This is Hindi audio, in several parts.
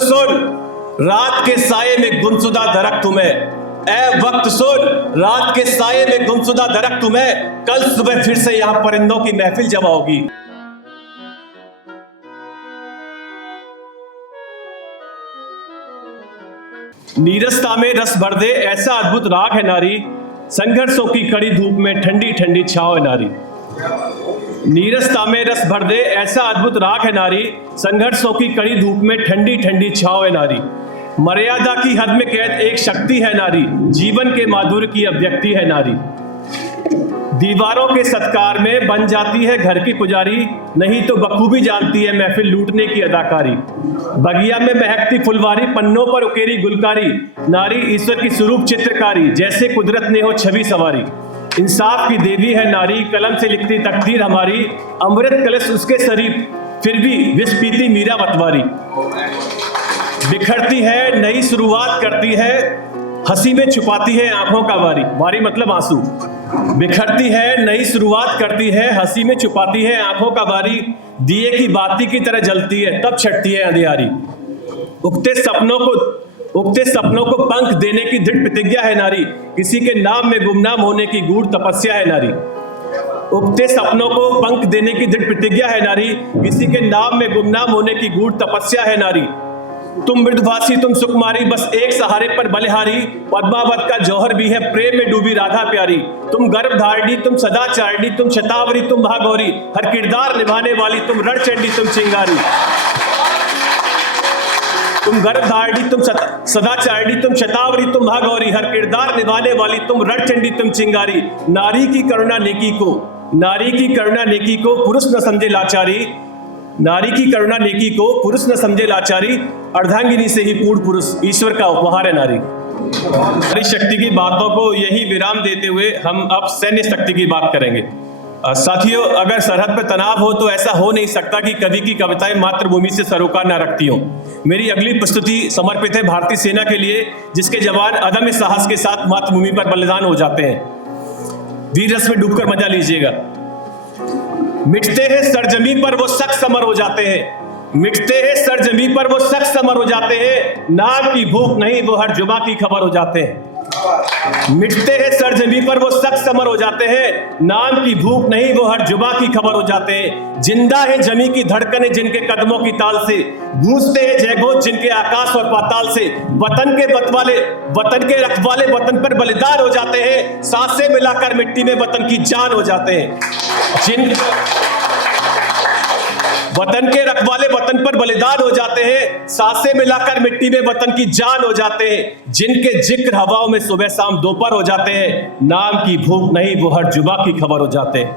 सुन, रात के साये में गुमशुदा दरख्त हूं मैं। ए वक्त सुन, रात के साये में गुमशुदा दरख्त हूं मैं। कल सुबह फिर से यहां परिंदों की महफिल जमा होगी। नीरसता में रस भर दे ऐसा अद्भुत राग है नारी, संघर्षों की कड़ी धूप में ठंडी ठंडी छाव है नारी। नीरसता में रस भर दे ऐसा अद्भुत राग है नारी, संघर्षों की कड़ी धूप में ठंडी ठंडी छाव है नारी। मर्यादा की हद में कैद एक शक्ति है नारी, जीवन के माधुर्य की अभिव्यक्ति है नारी। दीवारों के सत्कार में बन जाती है घर की पुजारी, नहीं तो बखूबी जानती है महफिल लूटने की अदाकारी। बगिया में महकती फुलवारी, पन्नों पर उकेरी गुलकारी, नारी ईश्वर की स्वरूप चित्रकारी, जैसे कुदरत ने हो छवि सवारी। इंसाफ की देवी है नारी, कलम से लिखती तकदीर हमारी, अमृत कलश उसके शरीफ फिर भी विष पीती मीरा मतवारी। बिखरती है नई शुरुआत करती है, हंसी में छुपाती है आंखों का वारी, वारी मतलब आंसू। बिखरती है नई शुरुआत करती है, हंसी में छुपाती है आंखों का वारी, दिए की बाती की तरह जलती है तब छटती है अंधियारी। उगते सपनों को पंख देने की दृढ़ प्रतिज्ञा है नारी, किसी के नाम में गुमनाम होने की गूढ़ तपस्या है नारी। उगते सपनों को पंख देने की दृढ़ प्रतिज्ञा है नारी, किसी के नाम में गुमनाम होने की गूढ़ तपस्या है नारी। तुम मृदभाषी तुम सुकुमारी, बस एक सहारे पर बलिहारी, पद्मावत का जौहर भी है प्रेम में डूबी राधा प्यारी। तुम गर्भधारिणी तुम सदाचारिणी, तुम शतावरी तुम महागौरी, हर किरदार निभाने वाली तुम रणचंडी तुम चिंगारी। तुम गर्भधारिणी तुम सदाचारिणी तुम शतावरी तुम महागौरी, हर किरदार निभाने वाली तुम रणचंडी तुम चिंगारी। नारी की करुणा नेकी को पुरुष न समझे लाचारी, नारी की करुणा नेकी को पुरुष न समझे लाचारी, अर्धांगिनी से ही पूर्ण पुरुष ईश्वर का उपहार है नारी। नारी शक्ति की बातों को यही विराम देते हुए हम अब सैन्य शक्ति की बात करेंगे। साथियों, अगर सरहद पर तनाव हो तो ऐसा हो नहीं सकता कि कवि की कविताएं मातृभूमि से सरोकार न रखती हों। मेरी अगली प्रस्तुति समर्पित है भारतीय सेना के लिए, जिसके जवान अदम्य साहस के साथ मातृभूमि पर बलिदान हो जाते हैं। वीर रस में डूबकर मजा लीजिएगा। मिटते हैं सरजमी पर वो शख्स अमर हो जाते हैं, मिटते हैं सरजमी पर वो शख्स अमर हो जाते हैं, नाम की भूख नहीं वो हर जुबा की खबर हो जाते हैं। मिटते हैं सरजमी पर वो शख्स अमर हो जाते हैं, नाम की भूख नहीं वो हर जुबा की खबर हो जाते हैं। जिंदा है जमी की धड़कने जिनके कदमों की ताल से, गूंजते हैं जयघोष जिनके आकाश और पाताल से। वतन के रखवाले वतन पर बलिदान हो जाते हैं, सांसें मिलाकर मिट्टी में वतन की जान हो जाते हैं। वतन के रखवाले वतन पर बलिदान हो जाते हैं, सांसें मिलाकर मिट्टी में वतन की जान हो जाते हैं। जिनके जिक्र हवाओं में सुबह शाम दोपहर हो जाते हैं, नाम की भूख नहीं वो हर जुबा की खबर हो जाते हैं।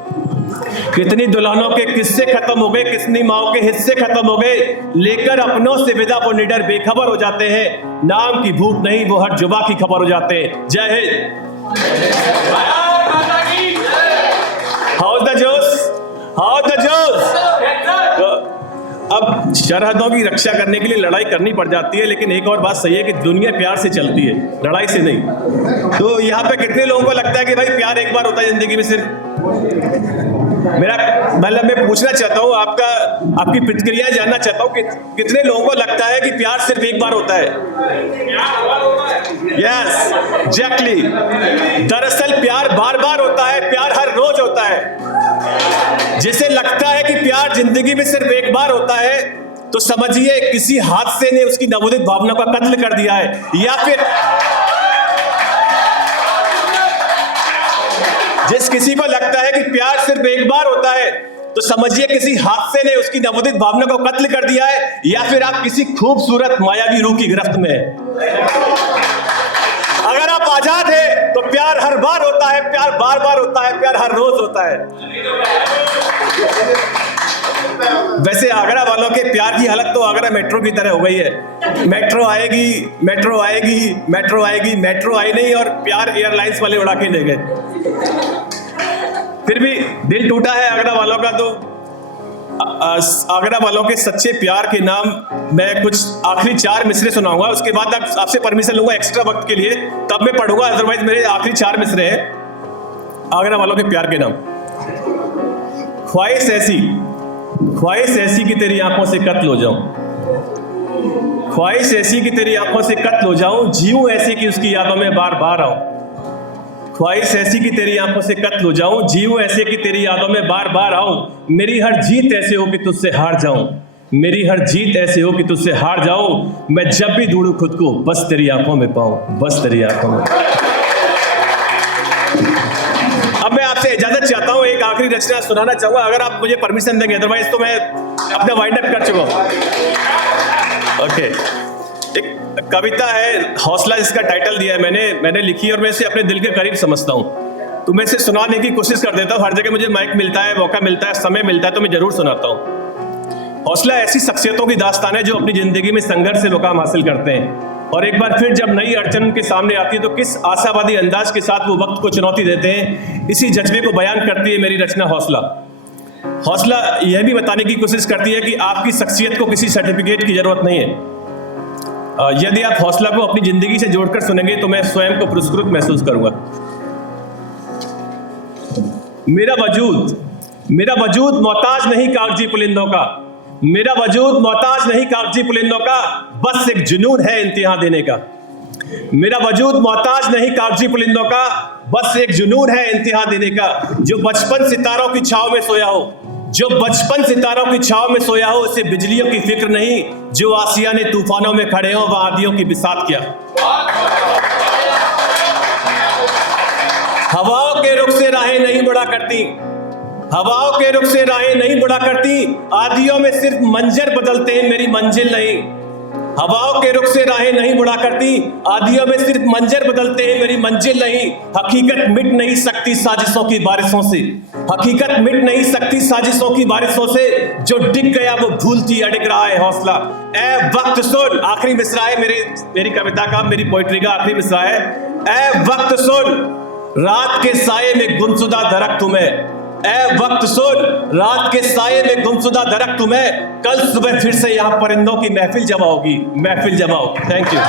कितनी दुल्हनों के किस्से खत्म हो गए, कितनी माओ के हिस्से खत्म हो गए, लेकर अपनों से विदा वो निडर बेखबर हो जाते हैं। नाम की भूख नहीं वो हर जुबा की खबर हो जाते हैं। जय हिंद। हाउ द जोश, हाउ द जोश। अब सरहदों की रक्षा करने के लिए लड़ाई करनी पड़ जाती है, लेकिन एक और बात सही है कि दुनिया प्यार से चलती है, लड़ाई से नहीं। तो यहाँ पे कितने लोगों को लगता है कि भाई प्यार एक बार होता है जिंदगी में सिर्फ? मैं पूछना चाहता हूँ, आपकी प्रतिक्रिया जानना चाहता हूँ कि कितने लोगों को लगता है कि प्यार सिर्फ एक बार होता है? Yes, exactly. दरअसल प्यार बार बार होता है, प्यार हर रोज होता है। जिसे लगता है कि प्यार जिंदगी में सिर्फ एक बार होता है, तो समझिए किसी हादसे ने उसकी नवोदित भावना का कत्ल कर दिया है, या फिर जिस किसी को लगता है कि प्यार सिर्फ एक बार होता है, तो समझिए किसी हादसे ने उसकी नवोदित भावना को कत्ल कर दिया है, या फिर आप किसी खूबसूरत मायावी रूह की गिरफ्त में हैं। अगर आप आजाद हैं तो प्यार हर बार होता है, प्यार बार बार होता है, प्यार हर रोज होता है। वैसे आगरा वालों के प्यार की हालत तो आगरा मेट्रो की तरह हो गई है। मेट्रो आएगी, मेट्रो आएगी, मेट्रो आएगी, मेट्रो आई नहीं, और प्यार एयरलाइंस वाले उड़ा के ले गए। फिर भी दिल टूटा है आगरा वालों का। तो आगरा वालों के सच्चे प्यार के नाम मैं कुछ आखिरी 4 मिसरे सुनाऊंगा, उसके बाद आपसे परमिशन लूंगा एक्स्ट्रा वक्त के लिए, तब मैं पढ़ूंगा। अदरवाइज मेरे आखिरी 4 मिसरे हैं आगरा वालों के प्यार के नाम। ख्वाहिश ऐसी कि तेरी आंखों से कत्ल हो जाऊं, ख्वाहिश ऐसी कि तेरी आंखों से कत्ल हो जाऊं, जीऊं ऐसी कि उसकी यादों में बार बार आऊं। ख्वाहिश ऐसी कि तेरी आंखों से कत्ल हो जाऊं, जीऊं ऐसे कि तेरी यादों में बार बार आऊं। मेरी हर जीत ऐसे हो कि तुझसे हार जाऊं, मेरी हर जीत ऐसे हो कि तुझसे हार जाऊं। मैं जब भी ढूंढूं खुद को बस तेरी आंखों में पाऊं, बस तेरी आंखों में। अब मैं आपसे इजाजत चाहता हूं, एक आखिरी रचना सुनाना चाहूंगा, अगर आप मुझे परमिशन देंगे, अदरवाइज तो मैं अपना वाइंड अप कर चुका हूं। ओके, एक कविता है हौसला, इसका टाइटल दिया है मैंने लिखी और मैं इसे अपने दिल के करीब समझता हूं, तो मैं इसे सुनाने की कोशिश कर देता हूं। हर जगह मुझे माइक मिलता है, मौका मिलता है, समय मिलता है तो मैं जरूर सुनाता हूं। हौसला ऐसी शख्सियतों की दास्तान है जो अपनी जिंदगी में संघर्ष से मुकाम हासिल करते हैं और एक बार फिर जब नई अड़चन उनके सामने आती है तो किस आशावादी अंदाज के साथ वो वक्त को चुनौती देते हैं। इसी जज्बे को बयान करती है मेरी रचना हौसला। हौसला यह भी बताने की कोशिश करती है कि आपकी शख्सियत को किसी सर्टिफिकेट की जरूरत नहीं है। यदि आप हौसला को अपनी जिंदगी से जोड़कर सुनेंगे तो मैं स्वयं को पुरस्कृत महसूस करूंगा। मेरा वजूद मोहताज नहीं कागजी पुलिंदों का, मेरा वजूद मोहताज नहीं कागजी पुलिंदों का, बस एक जुनून है इम्तिहान देने का। मेरा वजूद मोहताज नहीं कागजी पुलिंदों का, बस एक जुनून है इम्तिहान देने का। जो बचपन सितारों की छाव में सोया हो, जो बचपन सितारों की छाव में सोया हो, उसे बिजलियों की फिक्र नहीं। जो आसिया ने तूफानों में खड़े हो, वह आंधियों की बिसात क्या। हवाओं के रुख से राहें नहीं बढ़ा करती, हवाओं के रुख से राहें नहीं बढ़ा करती, आदियों में सिर्फ मंजर बदलते हैं, मेरी मंजिल नहीं। हवाओं के रुख से राहें नहीं बढ़ा करती, आदियों में सिर्फ मंजर बदलते हैं, मेरी मंजिल नहीं। हकीकत मिट नहीं सकती साजिशों की बारिशों से, हकीकत मिट नहीं सकती साजिशों की बारिशों से। जो डिग गया वो भूलती अड़िग रहा है हौसला। ए वक्त सुन, आखिरी मिसरा है मेरी कविता का, मेरी पोइट्री का आखिरी मिसरा है। ए वक्त सुन, रात के साये में गुमशुदा दरख्त तुम्हें, ऐ वक्त सुन, रात के साये में गुमशुदा दरख्त तुम्हें। कल सुबह फिर से यहाँ परिंदों की महफिल जमाओगी, महफिल जमाओ। Thank you.